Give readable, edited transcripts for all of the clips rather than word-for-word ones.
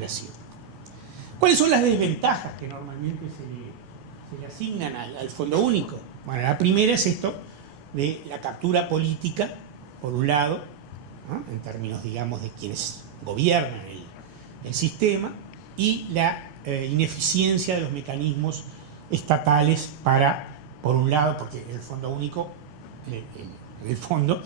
población. ¿Cuáles son las desventajas que normalmente se le asignan al Fondo Único? Bueno, la primera es esto de la captura política, por un lado, ¿no?, en términos, digamos, de quienes gobiernan el sistema, y la ineficiencia de los mecanismos estatales para, por un lado, porque el Fondo Único, en el fondo,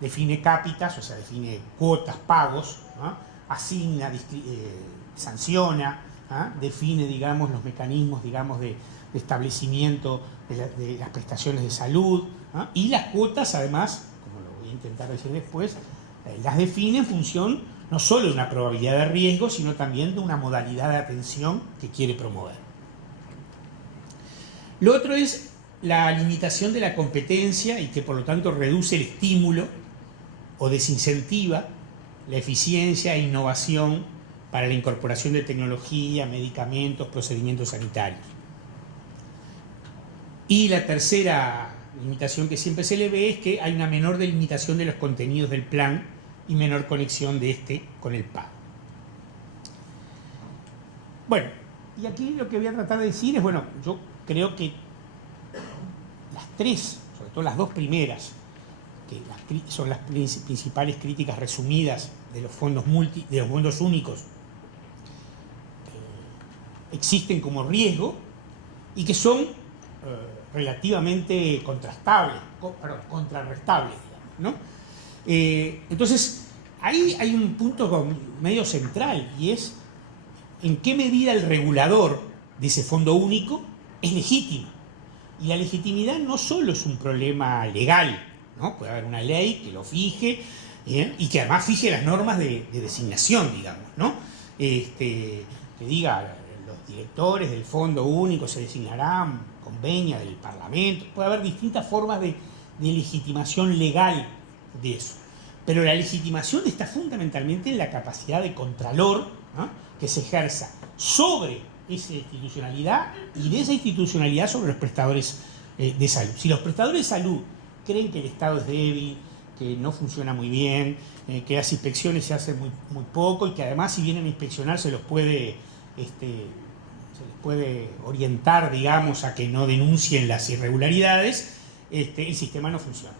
define cápitas, o sea, define cuotas, pagos, ¿no?, asigna, sanciona, define, digamos, los mecanismos, digamos, de establecimiento de las prestaciones de salud, ¿no?, y las cuotas, además, como lo voy a intentar decir después, las define en función no solo de una probabilidad de riesgo, sino también de una modalidad de atención que quiere promover. Lo otro es la limitación de la competencia y que por lo tanto reduce el estímulo o desincentiva la eficiencia e innovación para la incorporación de tecnología, medicamentos, procedimientos sanitarios. Y la tercera limitación que siempre se le ve es que hay una menor delimitación de los contenidos del plan y menor conexión de este con el pago. Bueno, y aquí lo que voy a tratar de decir es, bueno, yo creo que las tres, sobre todo las dos primeras, que son las principales críticas resumidas de los fondos únicos, existen como riesgo y que son relativamente contrarrestables, digamos, ¿no? Entonces, ahí hay un punto medio central, y es en qué medida el regulador de ese fondo único es legítimo. Y la legitimidad no solo es un problema legal, ¿no? Puede haber una ley que lo fije, y que además fije las normas de designación, digamos, ¿no? Que diga, los directores del Fondo Único se designarán con venia del Parlamento. Puede haber distintas formas de legitimación legal de eso. Pero la legitimación está fundamentalmente en la capacidad de contralor, ¿no?, que se ejerza sobre esa institucionalidad y de esa institucionalidad sobre los prestadores de salud. Si los prestadores de salud creen que el Estado es débil, que no funciona muy bien, que las inspecciones se hacen muy poco, y que además, si vienen a inspeccionar, se les puede orientar, digamos, a que no denuncien las irregularidades, el sistema no funciona,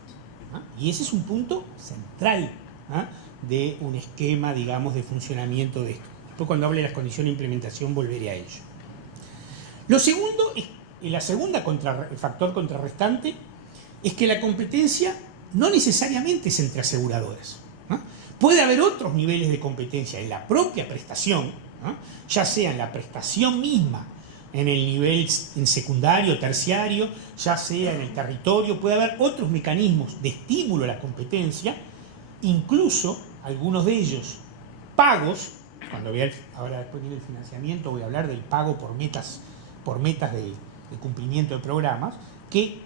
¿no? Y ese es un punto central, ¿no?, de un esquema, digamos, de funcionamiento de esto. Después, cuando hable de las condiciones de implementación, volveré a ello. Lo segundo, el factor contrarrestante, es que la competencia no necesariamente es entre aseguradoras, ¿no? Puede haber otros niveles de competencia en la propia prestación, ¿no?, ya sea en la prestación misma, en el nivel en secundario, terciario, ya sea en el territorio. Puede haber otros mecanismos de estímulo a la competencia, incluso algunos de ellos pagos. Cuando ahora después viene el financiamiento, voy a hablar del pago por metas de cumplimiento de programas, que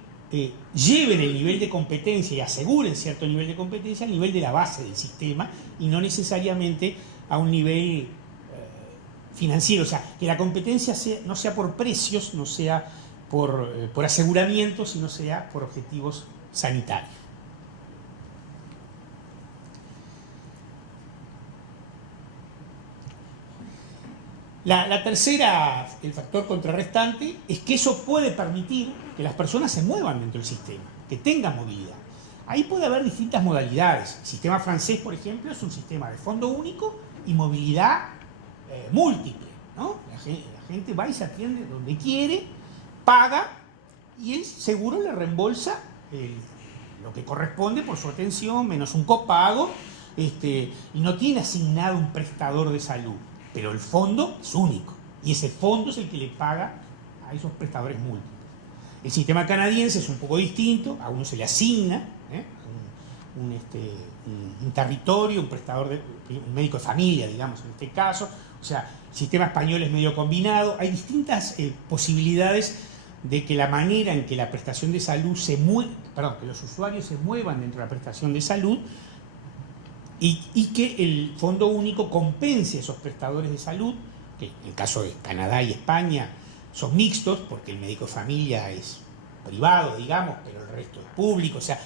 lleven el nivel de competencia y aseguren cierto nivel de competencia al nivel de la base del sistema, y no necesariamente a un nivel financiero. O sea, que la competencia no sea por precios, no sea por aseguramientos, sino sea por objetivos sanitarios. La tercera, el factor contrarrestante, es que eso puede permitir que las personas se muevan dentro del sistema, que tengan movilidad. Ahí puede haber distintas modalidades. El sistema francés, por ejemplo, es un sistema de fondo único y movilidad múltiple, ¿no? La gente va y se atiende donde quiere, paga, y el seguro le reembolsa lo que corresponde por su atención, menos un copago, y no tiene asignado un prestador de salud. Pero el fondo es único, y ese fondo es el que le paga a esos prestadores múltiples. El sistema canadiense es un poco distinto, a uno se le asigna un territorio, un médico de familia, digamos, en este caso. O sea, el sistema español es medio combinado. Hay distintas posibilidades de que la manera en que la prestación de salud que los usuarios se muevan dentro de la prestación de salud, y que el Fondo Único compense a esos prestadores de salud, que en el caso de Canadá y España son mixtos, porque el médico de familia es privado, digamos, pero el resto es público. O sea,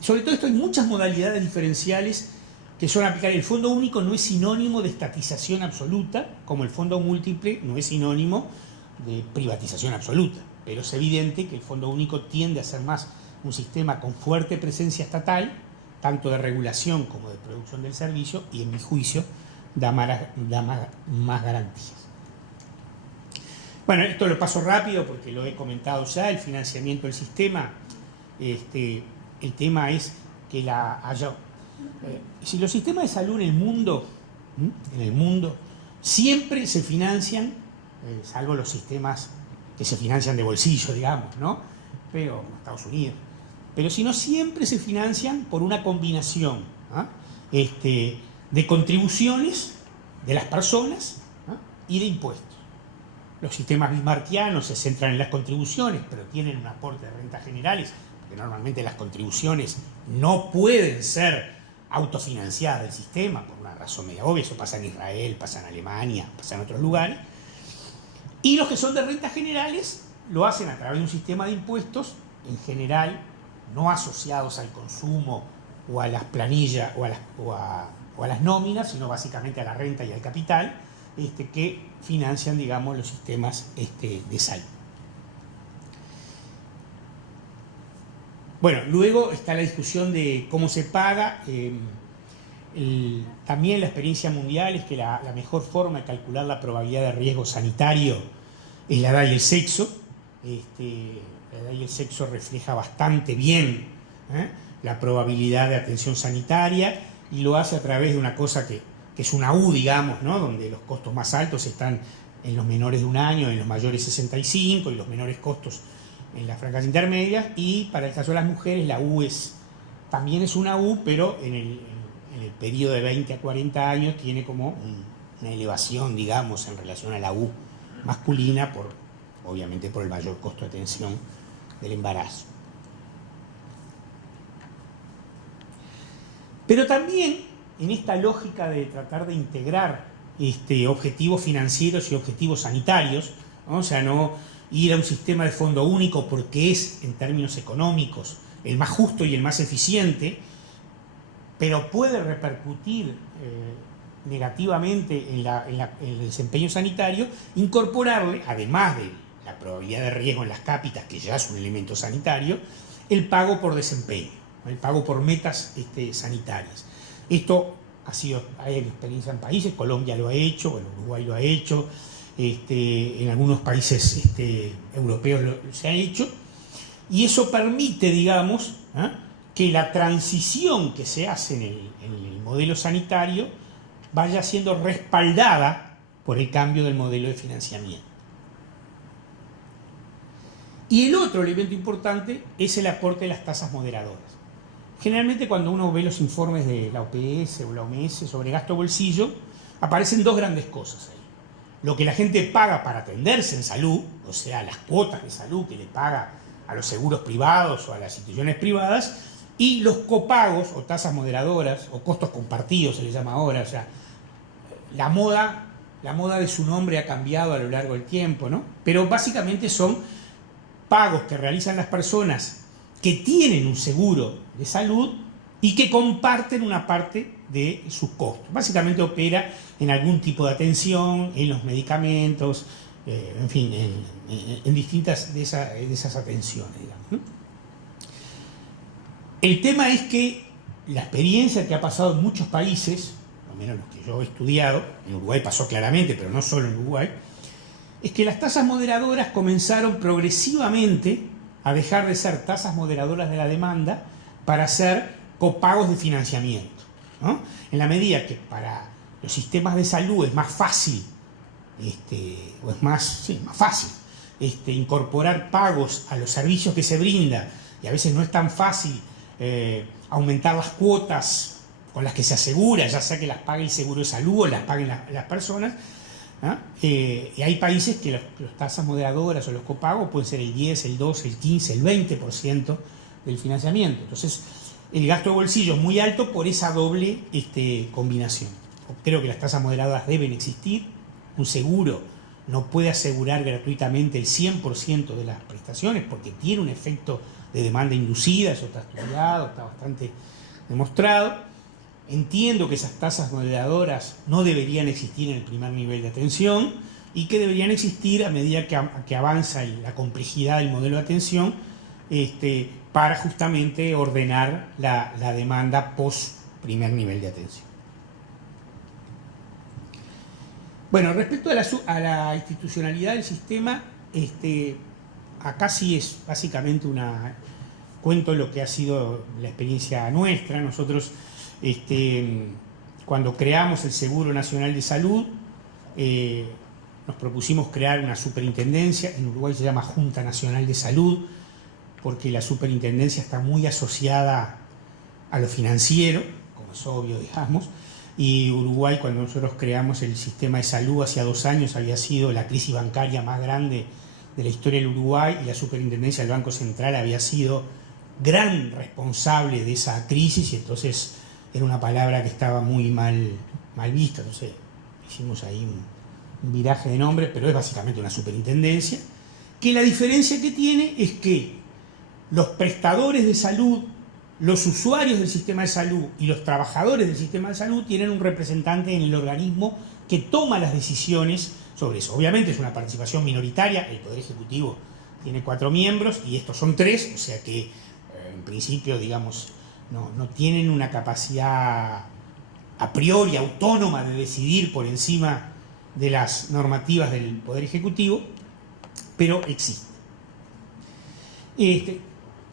sobre todo esto hay muchas modalidades diferenciales que son aplicables. El fondo único no es sinónimo de estatización absoluta, como el fondo múltiple no es sinónimo de privatización absoluta. Pero es evidente que el fondo único tiende a ser más un sistema con fuerte presencia estatal, tanto de regulación como de producción del servicio, y en mi juicio da más garantías. Bueno, esto lo paso rápido porque lo he comentado ya, el financiamiento del sistema. El tema es que si los sistemas de salud en el mundo siempre se financian, salvo los sistemas que se financian de bolsillo, digamos, ¿no? Pero Estados Unidos. Pero si no, siempre se financian por una combinación de contribuciones de las personas y de impuestos. Los sistemas bismarckianos se centran en las contribuciones, pero tienen un aporte de rentas generales, porque normalmente las contribuciones no pueden ser autofinanciadas del sistema, por una razón media obvia. Eso pasa en Israel, pasa en Alemania, pasa en otros lugares. Y los que son de rentas generales lo hacen a través de un sistema de impuestos, en general no asociados al consumo o a las planillas o a las nóminas, sino básicamente a la renta y al capital, que financian, digamos, los sistemas de salud. Bueno, luego está la discusión de cómo se paga. También la experiencia mundial es que la mejor forma de calcular la probabilidad de riesgo sanitario es la edad y el sexo. La edad y el sexo refleja bastante bien la probabilidad de atención sanitaria, y lo hace a través de una cosa que es una U, digamos, ¿no? Donde los costos más altos están en los menores de un año, en los mayores 65, y los menores costos en las franjas intermedias. Y para el caso de las mujeres, la U también es una U, pero en el periodo de 20 a 40 años tiene como una elevación, digamos, en relación a la U masculina, obviamente por el mayor costo de atención del embarazo. Pero también en esta lógica de tratar de integrar objetivos financieros y objetivos sanitarios, ¿no? O sea, no ir a un sistema de fondo único porque es, en términos económicos, el más justo y el más eficiente, pero puede repercutir negativamente en el desempeño sanitario. Incorporarle, además de la probabilidad de riesgo en las cápitas, que ya es un elemento sanitario, el pago por desempeño, el pago por metas sanitarias. Esto hay experiencia en países, Colombia lo ha hecho, bueno, Uruguay lo ha hecho, en algunos países europeos se ha hecho, y eso permite, digamos, que la transición que se hace en el modelo sanitario vaya siendo respaldada por el cambio del modelo de financiamiento. Y el otro elemento importante es el aporte de las tasas moderadoras. Generalmente, cuando uno ve los informes de la OPS o la OMS sobre gasto bolsillo, aparecen dos grandes cosas ahí. Lo que la gente paga para atenderse en salud, o sea, las cuotas de salud que le paga a los seguros privados o a las instituciones privadas, y los copagos o tasas moderadoras o costos compartidos se les llama ahora. O sea, la moda de su nombre ha cambiado a lo largo del tiempo, ¿no? Pero básicamente son pagos que realizan las personas que tienen un seguro de salud y que comparten una parte de sus costos. Básicamente opera en algún tipo de atención, en los medicamentos, en fin, en distintas de esas atenciones, digamos, ¿no? El tema es que la experiencia que ha pasado en muchos países, al menos los que yo he estudiado, en Uruguay pasó claramente, pero no solo en Uruguay, es que las tasas moderadoras comenzaron progresivamente a dejar de ser tasas moderadoras de la demanda para ser copagos de financiamiento, ¿no? En la medida que para los sistemas de salud es más fácil, más fácil incorporar pagos a los servicios que se brinda, y a veces no es tan fácil aumentar las cuotas con las que se asegura, ya sea que las pague el seguro de salud o las paguen las personas, ¿no? Y hay países que las tasas moderadoras o los copagos pueden ser el 10, el 12, el 15, el 20% del financiamiento. Entonces, el gasto de bolsillo es muy alto por esa doble combinación. Creo que las tasas moderadas deben existir. Un seguro no puede asegurar gratuitamente el 100% de las prestaciones porque tiene un efecto de demanda inducida, eso está estudiado, está bastante demostrado. entiendo que esas tasas moderadoras no deberían existir en el primer nivel de atención y que deberían existir a medida que avanza la complejidad del modelo de atención, para justamente ordenar la demanda post primer nivel de atención. Bueno, respecto a la institucionalidad del sistema, acá sí es básicamente cuento lo que ha sido la experiencia nuestra. Nosotros, cuando creamos el Seguro Nacional de Salud, nos propusimos crear una superintendencia. En Uruguay se llama Junta Nacional de Salud, porque la superintendencia está muy asociada a lo financiero, como es obvio, digamos. Y Uruguay, cuando nosotros creamos el sistema de salud hacía 2 años, había sido la crisis bancaria más grande de la historia del Uruguay, y la superintendencia del Banco Central había sido gran responsable de esa crisis, y entonces era una palabra que estaba muy mal vista. Entonces hicimos ahí un viraje de nombre, pero es básicamente una superintendencia, que la diferencia que tiene es que los prestadores de salud, los usuarios del sistema de salud y los trabajadores del sistema de salud tienen un representante en el organismo que toma las decisiones sobre eso. Obviamente es una participación minoritaria, el Poder Ejecutivo tiene 4 miembros y estos son 3, o sea que en principio, digamos, no tienen una capacidad a priori autónoma de decidir por encima de las normativas del Poder Ejecutivo, pero existe.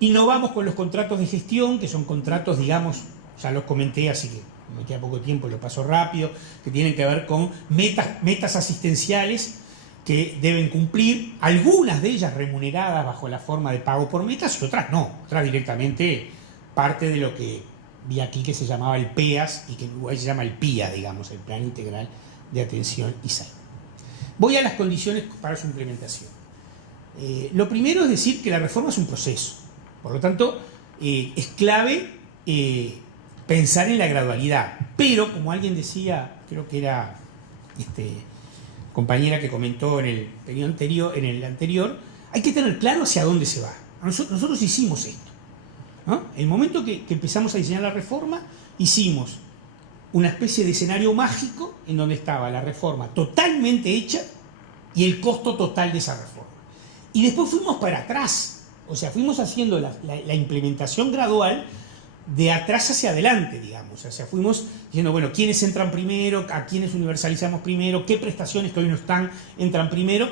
Innovamos con los contratos de gestión, que son contratos, digamos, ya los comenté, así que me queda poco tiempo, lo paso rápido, que tienen que ver con metas asistenciales que deben cumplir, algunas de ellas remuneradas bajo la forma de pago por metas y otras no, otras directamente parte de lo que vi aquí que se llamaba el PEAS y que en Uruguay se llama el PIA, digamos, el Plan Integral de Atención y Salud. Voy a las condiciones para su implementación. Lo primero es decir que la reforma es un proceso. Por lo tanto, es clave pensar en la gradualidad. Pero, como alguien decía, creo que era compañera que comentó en el periodo anterior, hay que tener claro hacia dónde se va. Nosotros hicimos esto, ¿no? En el momento que empezamos a diseñar la reforma, hicimos una especie de escenario mágico en donde estaba la reforma totalmente hecha y el costo total de esa reforma. Y después fuimos para atrás. O sea, fuimos haciendo la implementación gradual de atrás hacia adelante, digamos. O sea, fuimos diciendo, bueno, quiénes entran primero, a quiénes universalizamos primero, qué prestaciones que hoy no están entran primero,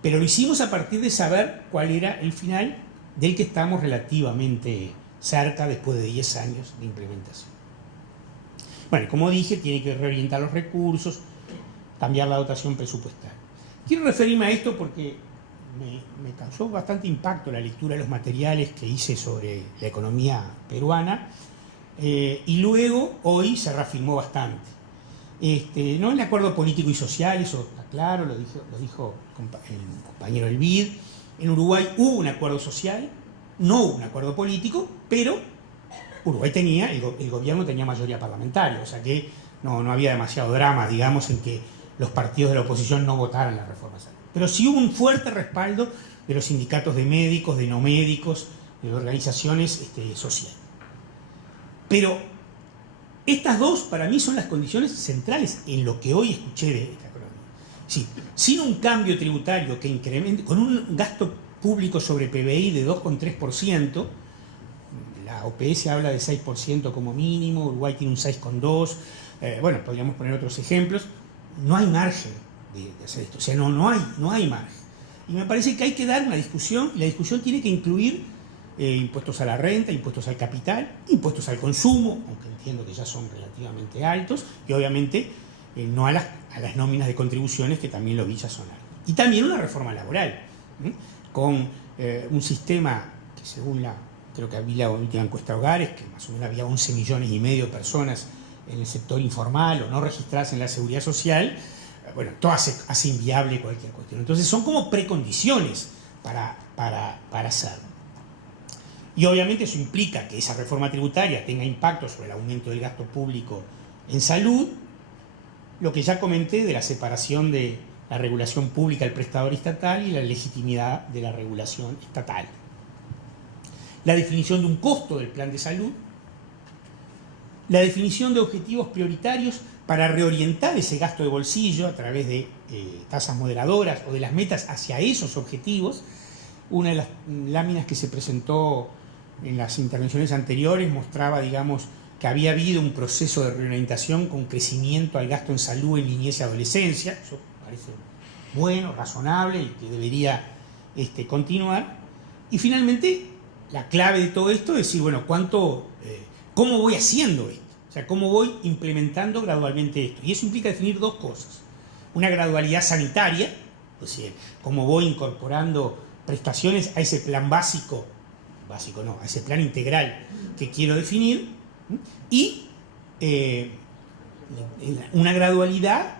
pero lo hicimos a partir de saber cuál era el final del que estamos relativamente cerca después de 10 años de implementación. Bueno, como dije, tiene que reorientar los recursos, cambiar la dotación presupuestaria. Quiero referirme a esto porque me causó bastante impacto la lectura de los materiales que hice sobre la economía peruana, y luego hoy se reafirmó bastante. No el acuerdo político y social, eso está claro, lo dijo el compañero Elvid. En Uruguay hubo un acuerdo social, no hubo un acuerdo político, pero Uruguay tenía, el gobierno tenía mayoría parlamentaria, o sea que no había demasiado drama, digamos, en que los partidos de la oposición no votaran la reforma salarial. Pero sí hubo un fuerte respaldo de los sindicatos de médicos, de no médicos, de organizaciones sociales. Pero estas dos para mí son las condiciones centrales en lo que hoy escuché de esta economía. Sí, sin un cambio tributario que incremente, con un gasto público sobre PBI de 2,3%, la OPS habla de 6% como mínimo, Uruguay tiene un 6,2%, bueno, podríamos poner otros ejemplos, no hay margen de hacer esto, o sea, no hay margen. Y me parece que hay que dar una discusión, y la discusión tiene que incluir impuestos a la renta, impuestos al capital, impuestos al consumo, aunque entiendo que ya son relativamente altos, y obviamente no a las nóminas de contribuciones, que también lo vi ya son altos. Y también una reforma laboral, con un sistema que según creo que había la última encuesta de hogares, que más o menos había 11,5 millones de personas en el sector informal o no registradas en la seguridad social. Bueno, todo hace inviable cualquier cuestión. Entonces son como precondiciones para hacerlo. Y obviamente eso implica que esa reforma tributaria tenga impacto sobre el aumento del gasto público en salud, lo que ya comenté de la separación de la regulación pública del prestador estatal y la legitimidad de la regulación estatal. La definición de un costo del plan de salud, la definición de objetivos prioritarios para reorientar ese gasto de bolsillo a través de tasas moderadoras o de las metas hacia esos objetivos. Una de las láminas que se presentó en las intervenciones anteriores mostraba, digamos, que había habido un proceso de reorientación con crecimiento al gasto en salud en niñez y adolescencia. Eso parece bueno, razonable y que debería continuar. Y finalmente, la clave de todo esto es decir, bueno, ¿cómo voy haciendo esto? O sea, ¿cómo voy implementando gradualmente esto? Y eso implica definir dos cosas. Una gradualidad sanitaria, es decir, cómo voy incorporando prestaciones a ese plan básico no, a ese plan integral que quiero definir, y una gradualidad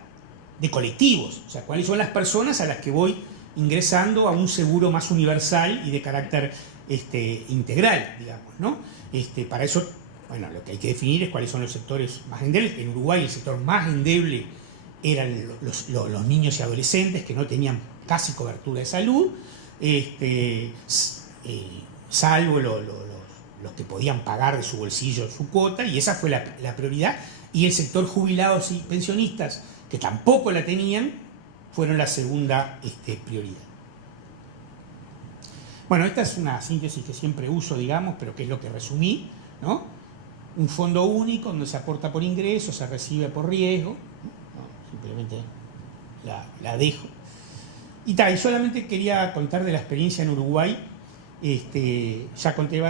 de colectivos, o sea, cuáles son las personas a las que voy ingresando a un seguro más universal y de carácter integral, digamos, ¿no? Para eso, bueno, lo que hay que definir es cuáles son los sectores más endebles. En Uruguay el sector más endeble eran los niños y adolescentes que no tenían casi cobertura de salud, salvo los que podían pagar de su bolsillo su cuota, y esa fue la prioridad. Y el sector jubilados y pensionistas, que tampoco la tenían, fueron la segunda prioridad. Bueno, esta es una síntesis que siempre uso, digamos, pero que es lo que resumí, ¿no? Un fondo único donde se aporta por ingreso, se recibe por riesgo, ¿no? Simplemente la dejo. Y solamente quería contar de la experiencia en Uruguay. Ya conté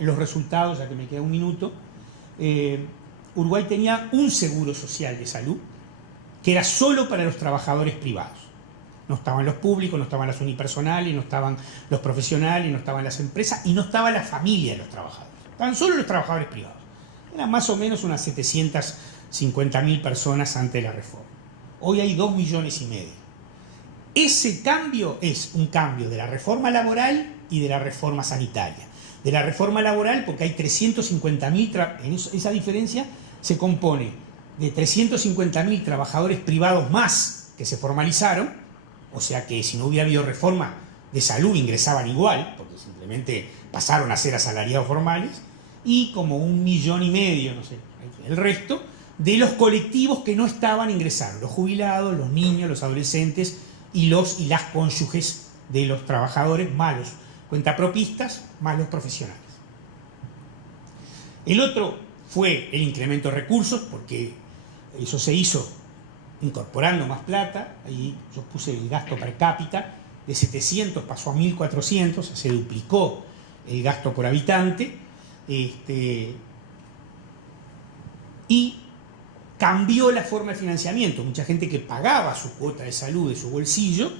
los resultados, ya que me queda un minuto. Uruguay tenía un seguro social de salud que era solo para los trabajadores privados. No estaban los públicos, no estaban las unipersonales, no estaban los profesionales, no estaban las empresas y no estaba la familia de los trabajadores. Estaban solo los trabajadores privados. Eran más o menos unas 750.000 personas antes de la reforma. Hoy hay 2,5 millones. Ese cambio es un cambio de la reforma laboral y de la reforma sanitaria. De la reforma laboral, porque hay 350.000, esa diferencia se compone de 350.000 trabajadores privados más que se formalizaron, o sea que si no hubiera habido reforma de salud ingresaban igual, porque simplemente pasaron a ser asalariados formales, y como 1,5 millones, no sé, el resto, de los colectivos que no estaban ingresaron, los jubilados, los niños, los adolescentes y las cónyuges de los trabajadores, más los cuentapropistas, más los profesionales. El otro fue el incremento de recursos, porque eso se hizo incorporando más plata. Ahí yo puse el gasto per cápita, de 700 pasó a 1.400, se duplicó el gasto por habitante, y cambió la forma de financiamiento. Mucha gente que pagaba su cuota de salud de su bolsillo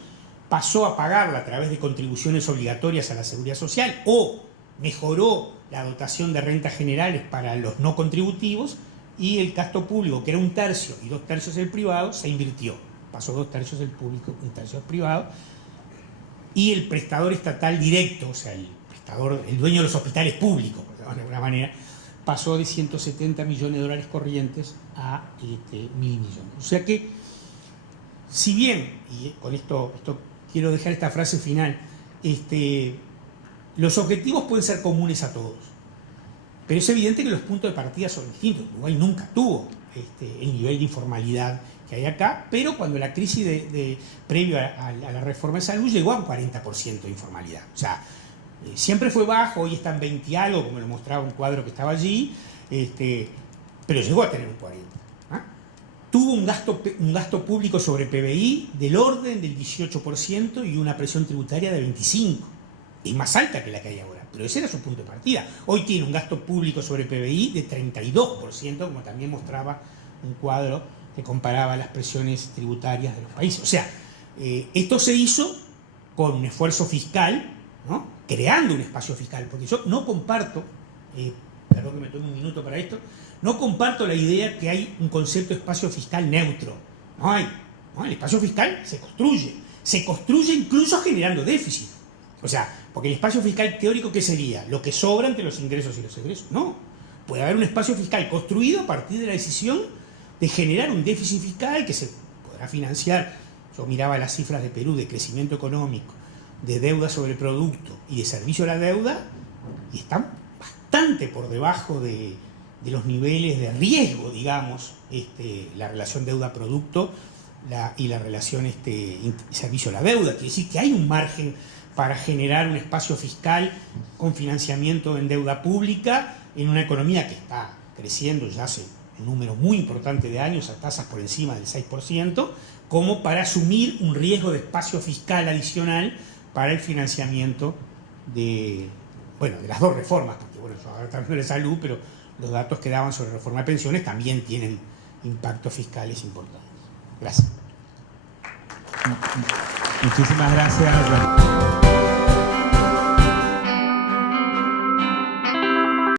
pasó a pagarla a través de contribuciones obligatorias a la seguridad social, o mejoró la dotación de rentas generales para los no contributivos, y el gasto público, que era 1/3 y 2/3 el privado, se invirtió. Pasó 2/3 el público, 1/3 el privado, y el prestador estatal directo, o sea, el dueño de los hospitales públicos, por llamarlo de alguna manera, pasó de 170 millones de dólares corrientes a 1.000 millones. O sea que, si bien, y con esto quiero dejar esta frase final, los objetivos pueden ser comunes a todos, pero es evidente que los puntos de partida son distintos. Uruguay nunca tuvo el nivel de informalidad que hay acá, pero cuando la crisis previo a la reforma de salud llegó a un 40% de informalidad. O sea, siempre fue bajo, hoy está en 20 y algo, como lo mostraba un cuadro que estaba allí, pero llegó a tener un 40%. Tuvo un gasto público sobre PBI del orden del 18% y una presión tributaria de 25%. Es más alta que la que hay ahora, pero ese era su punto de partida. Hoy tiene un gasto público sobre PBI de 32%, como también mostraba un cuadro que comparaba las presiones tributarias de los países. O sea, esto se hizo con un esfuerzo fiscal, ¿no? Creando un espacio fiscal, porque yo no comparto, perdón que me tome un minuto para esto, no comparto la idea que hay un concepto de espacio fiscal neutro. No hay. ¿No? El espacio fiscal se construye incluso generando déficit. O sea, porque el espacio fiscal teórico, ¿qué sería? Lo que sobra entre los ingresos y los egresos. No. Puede haber un espacio fiscal construido a partir de la decisión de generar un déficit fiscal que se podrá financiar. Yo miraba las cifras de Perú de crecimiento económico, de deuda sobre producto y de servicio a la deuda, y están bastante por debajo de de los niveles de riesgo, digamos, la relación deuda-producto y la relación servicio a la deuda. Quiere decir que hay un margen para generar un espacio fiscal con financiamiento en deuda pública en una economía que está creciendo ya hace un número muy importante de años a tasas por encima del 6%, como para asumir un riesgo de espacio fiscal adicional para el financiamiento de las dos reformas, porque bueno, yo ahora estamos hablando de salud, pero los datos que daban sobre reforma de pensiones también tienen impactos fiscales importantes. Gracias. Muchísimas gracias.